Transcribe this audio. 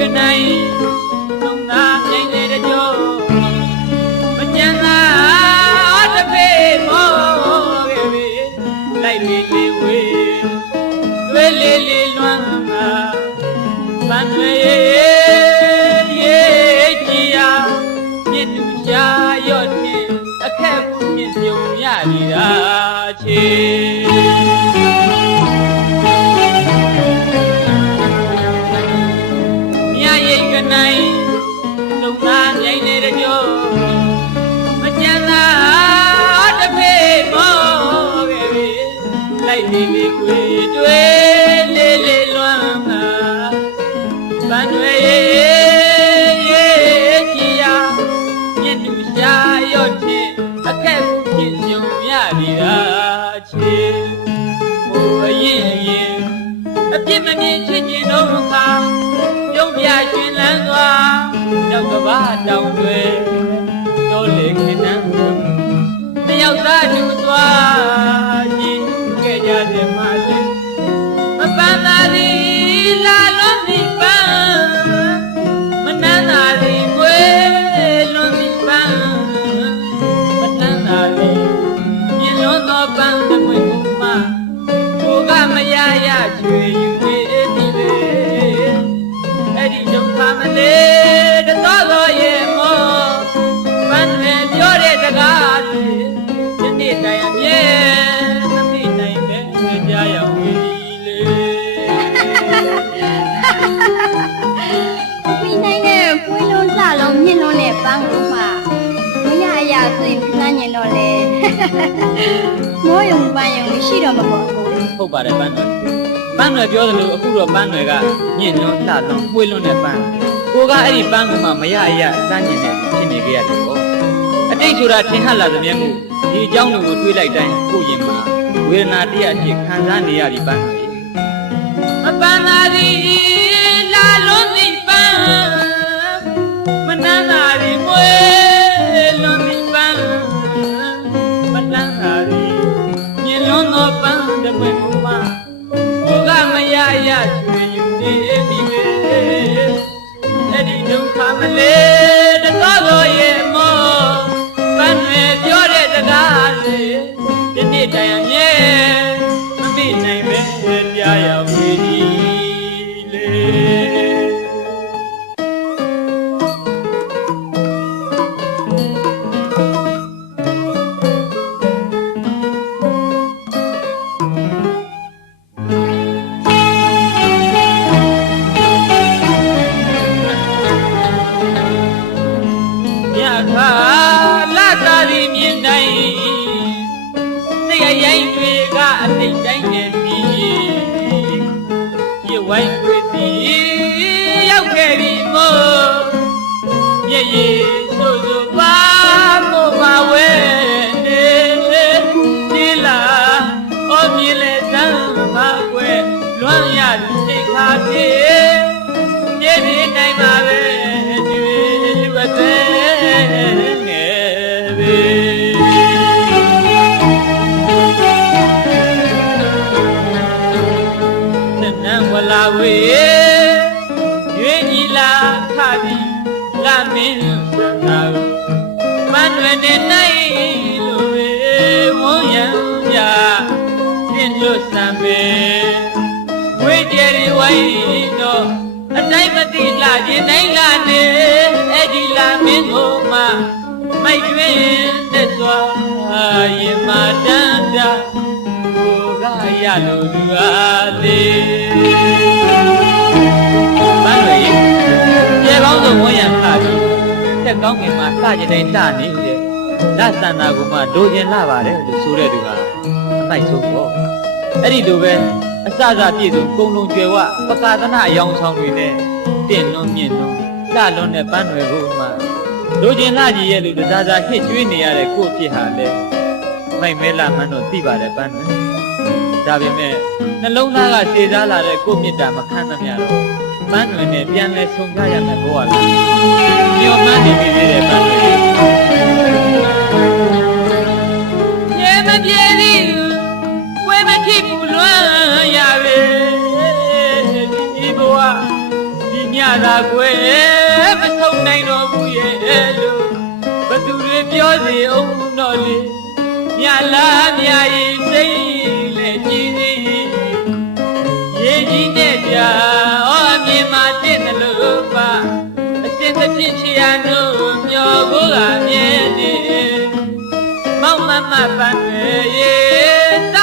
ကနိုင်သုံးသာပြိုင်တဲ့ကြောမကြမ်းသာတပေမောခဲ့ပြီလိုက်လေလေဝေတွေ့လေလေလွမ်းမှာပန်းတွေရဲ့ကြည်ရာမြစ်သူရှာရော့နေအခက်မှုမြင်ပြုံရနေတာချေ တွေ့လေးလေးလွမ်းမှာပန်းတွေရဲ့ကြည်ရာမြတ်သူရှာရော့ချင်းအခက်ဖြစ်ညုံရပြီရာချေဟိုအရင်အရင်အပြစ်မမြင်ချစ်ကျင်တော့ခါပြုံးပြရှင်လန်းစွာနောက်ကဘာတောင်တွေတိုးလေခင်းနှံတယောက်သားတူသွား မောယုံပန်းယုံရှိတော့မပေါ်ဘူးဟုတ်ပါတယ်ပန်းတွေပန်းတွေပြောသလိုအခုတော့ပန်းတွေကညင့်လွန်းလှလွန်းပွေးလွန်းတဲ့ပန်းကိုကအဲ့ဒီပန်းကမှမရအရစမ်းကျင်တဲ့ဖြစ်နေကြရတယ်ပေါ့အတိတ်ဆိုတာထင်ဟပ်လာသမျက်မှုဒီအကြောင်းတွေကိုတွေးလိုက်တိုင်းကိုယ့်ရင်မှာဝေဒနာတရားဖြစ်ခံစားနေရပြီပန်းတွေမပန်းသာသည် ဒုက္ခမလေးတသောသောရဲ့မောပန်းတွေပြောတဲ့တကားလေဒီနေ့တိုင်အမြဲမမိနိုင်ပဲကြားရော တိတ်တိုင်းနဲ့ပြီးရဝိုင်းတွေပြီးရောက်ခဲ့ပြီမို့မျက်ရည်ဆိုဆိုပါမို့ပါဝဲနေလေဒီလာအော်မြင်လေစမ်းပါကွယ်လွမ်းရသူစိတ်ခါပြေပြေပြေနိုင်ပါပဲ မင်းစနာမန်ွယ်နဲ့နိုင်လိုဝေဝုံရံပြပြင်းလို့စံပေဝေကျရီဝိုင်းတော့အတိုင်းမသိလာခြင်းတိုင်းလာနေအဲ့ဒီလာမင်းကိုမှမိုက်တွင်တဲ့စွာရင်မာတန်တာကိုကရလို့သူအားသေး က်ကောင်းငင်မှာစကြတဲ့လှနေတဲ့လက်စန္နာကမှဒိုခြင်းလှပါတယ်လို့ဆိုတဲ့သူဟာအမိုက်ဆုံးပေါ့အဲ့ဒီလိုပဲအစစပြည့်စုံကုံလုံးကျွယ်ဝပကာသနာအယောင်ဆောင်တွေနဲ့တင့်လွန်းမြင့်လွန်းလှလွန်းတဲ့ပန်းတွေကိုမှဒိုခြင်းလှကြီးရဲ့လူတစားစားဟစ်ကျွေးနေရတဲ့ကိုယ့်ဖြစ်ဟာလေမိုက်မဲလာမှန်းတော့သိပါတယ်ပန်းတွေဒါပေမဲ့နှလုံးသားကစေစားလာတဲ့ကိုယ့်မေတ္တာမခံသမျှတော့ ပန်းတွင်နဲ့ပြန်လဲဆုံကြရမယ်ဘဝကမျောမှန်းနေပြီလေပန်းတွင်ရေမပြေသည်ဝဲမထိဘူးလွမ်းရပဲဒီဘဝဒီညသာကွယ်မဆုံးနိုင်တော့ဘူးရဲ့လို့ဘသူတွေပြောစီအောင်တော့လေမြလာမြ သဖြင့်ချီရန်တို့မျောဖို့ကမြဲနေမောင်မမပန်ရေတ